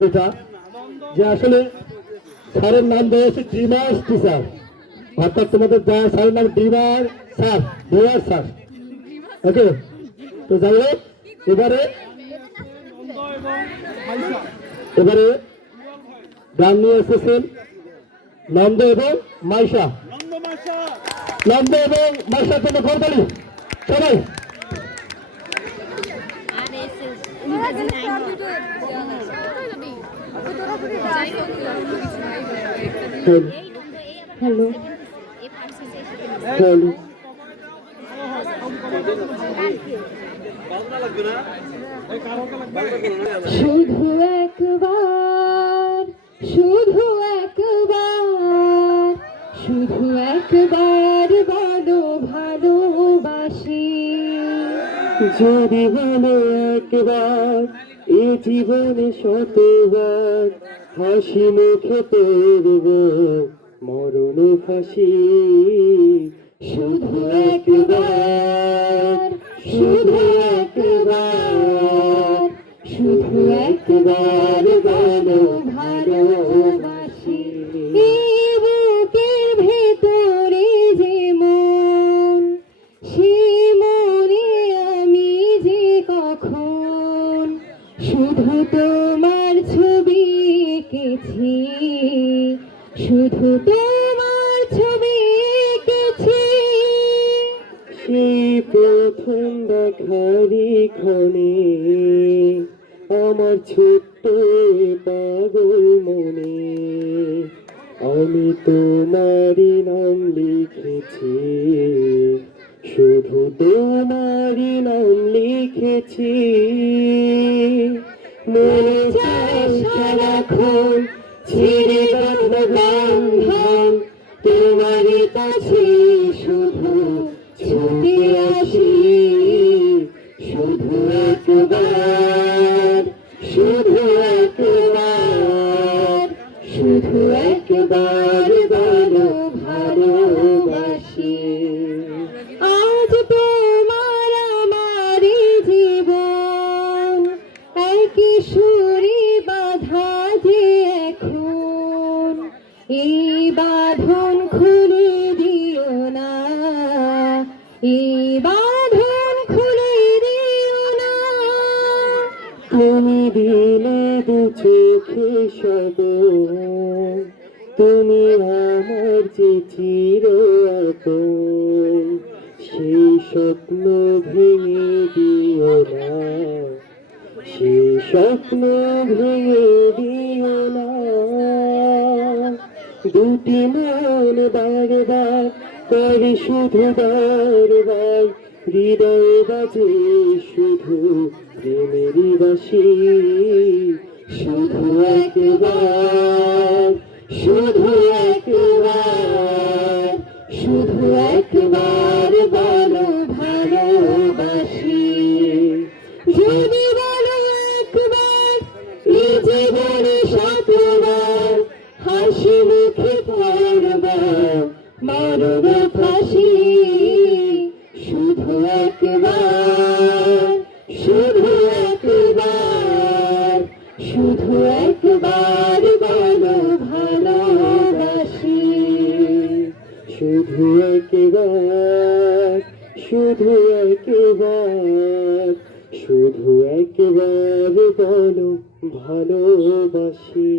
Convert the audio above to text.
এটা যে আসলে স্যারের নাম দেওয়া হচ্ছে ড্রিমার টিচার, অর্থাৎ তোমাদের যা স্যারের নাম ড্রিমার স্যার, ড্রিমার স্যার। ওকে, তো যাই হোক, এবারে এবারে গান নিয়ে এসেছেন নন্দ এবং মাইশা। নন্দ এবং মাইশার জন্য করতালি সবাই। হ্যালো হ্যালো, শুধু একবার, শুধু একবার, শুধু একবার বলো ভালোবাসি। যদি বলো একবার, এ জীবনে শতবার হাসি মুখে পড়ব মরণ ফাঁসি। শুধু একবার, শুধু একবার, শুধু একবার বলো ভালোবাসি। এই বুকের ভেতরে যে মন, সে মনে আমি যে কখন শুধু তোমার ছবি এঁকেছি, শুধু তোমার ছবি এঁকেছি। সেই প্রথম দেখারি ক্ষণে আমার ছোট্ট পাগল মনে আমি তোমারই নাম লিখেছি, শুধু তোমারই নাম লিখেছি। মনে চায় সারাক্ষণ ছিঁড়ে বাঁধা বন্ধন তোমারই কাছে শুধু ছুটে আসি। শুধু একবার, শুধু একবার, শুধু একবার বলো ভালোবাসি। আজ তোমার আমার জীবন একই সুরে বাঁধা যে এখন, এই বাঁধন খুলে দিও না, এই বাঁধন খুলে দিও না। তুমি দিলে দু চোখে সব, তুমি আমার যে চির আপন, সেই স্বপ্ন ভেঙে দিও না, সেই স্বপ্ন ভেঙে দিও না। দুটি মন বারবার করে শুধু বারবার হৃদয় বাজে শুধু প্রেমেরই বাসি। শুধু একবার, শুধু একবার, শুধু একবার বলো ভালোবাসি। যদি বলো একবার, এই জীবনে শতবার হাসি মুখে পড়ব মরণ ফাঁসি। শুধু একবার, শুধু একবার, শুধু একবার বলো ভালোবাসি। শুধু একবার, শুধু একবার, শুধু একবার বলো ভালোবাসি।